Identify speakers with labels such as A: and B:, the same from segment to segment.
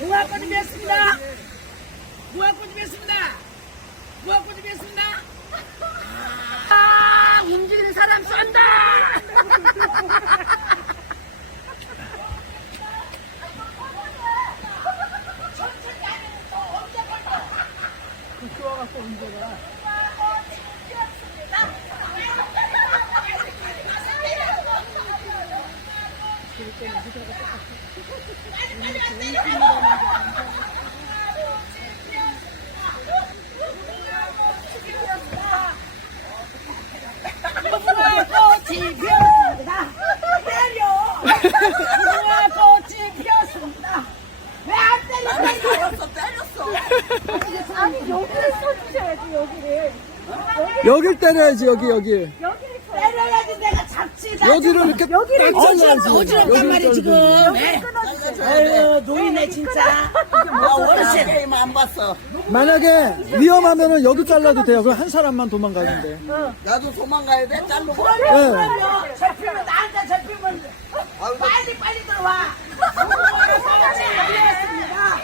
A: 무화꽃이 폈습니다. 무화꽃이 폈습니다. 무화꽃이 폈습니다. 아, 움직이는 사람 쏜다. 무화꽃이 폈습니다. 때려. 무화꽃이 폈습니다. 왜 안 때려?
B: 때렸어 때렸어
A: 아니 여기를 써주셔야지 여기를.
C: 여길 때려야지 여기 여기
A: 여기를 때려야지 내가 잡지다.
C: 여기를 이렇게 딱 잘라야지
A: 어지럽단 말이야 지금.
B: 네.
A: 아유 노인네 진짜.
B: 나 어르신 게임 안 봤어
C: 만약에 위험하면은 여기 잘라도 돼요 그럼 한 사람만 도망가면 돼
B: 나도 도망가야 돼? 자르고
C: 네.
A: 그럼요. 잡히면 나한테 잡히면 빨리 빨리 들어와. 무화꽃이 피었습니다.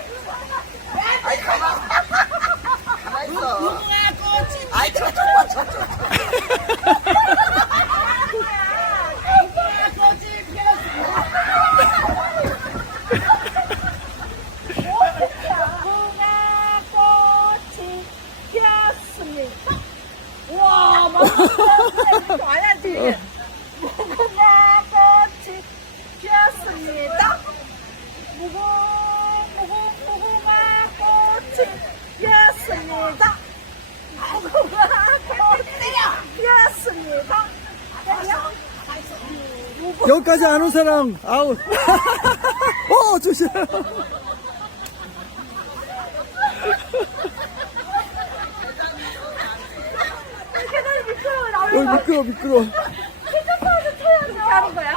B: 아이 가만 가만 있어
A: 무화꽃이
B: 아이 저쪽 봐 저쪽
A: 무화꽃이 피었습니다. 무화꽃이 피었습니다. 와, 맞다. 와야지. 무화꽃이 피었습니다. 무궁, 무궁, 무궁화 꽃이 피었습니다.
C: 여기까지 안 온 사람 아웃 어 조심
A: 계단이 미끄러워 나올
C: 여기 미끄러 미끄러
A: 피자파도 쳐야지 하는 거야?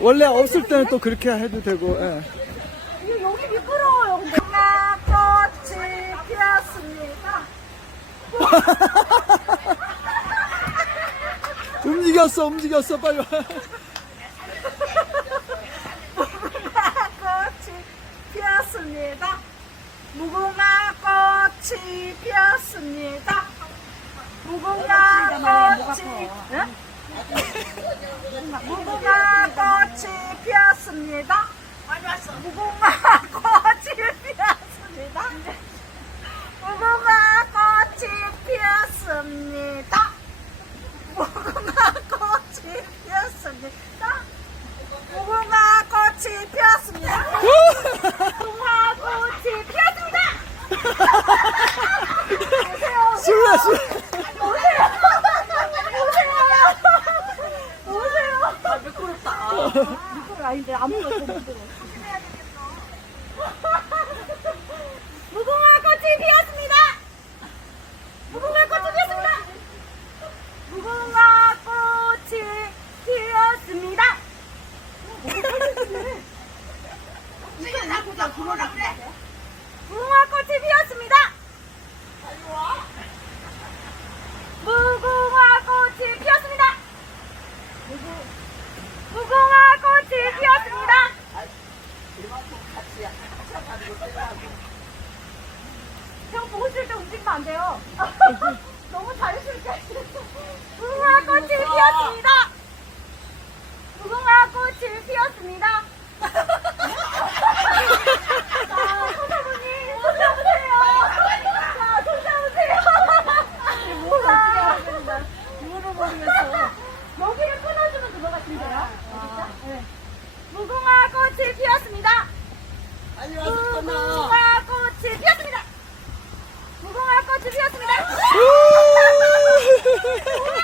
C: 원래 없을 때는 또 그렇게 해도 되고 예.
A: 여기 미끄러워요 근데 무화꽃이 피었습니다
C: 움직였어 움직였어 빨리 와
A: 무궁화 꽃이 피었습니다. 무궁화 꽃이 피었습니다. 무궁화 꽃이 응? 무궁화 꽃이 피었습니다. 무궁화꽃이 피었습니다. 무궁화꽃이 피었습니다. 무궁화꽃이 피었습니다. 무궁화꽃이 피었습니다. 무궁화꽃이 피었습니다. 오세요.
C: 술래 술래
A: 오세요. 오세요. 오세요. 아, 미끄럽다. 미끄러 아닌데 아무것도 못 들어. 무궁화 꽃이 피었습니다. 무궁화꽃이 피었습니다. 무궁화꽃이 피었습니다. 이거 나보다 그러라 그래. 무궁화 꽃이 피었습니다. 무궁화 꽃이 피었습니다. 무궁화 꽃이 피었습니다. 형 보고 있을 때 움직이면 안 돼요. 너무 자유스럽게 하시는 무궁화 꽃이 피었습니다. 무궁화 꽃이 피었습니다. 무궁화 꽃이 피었습니다.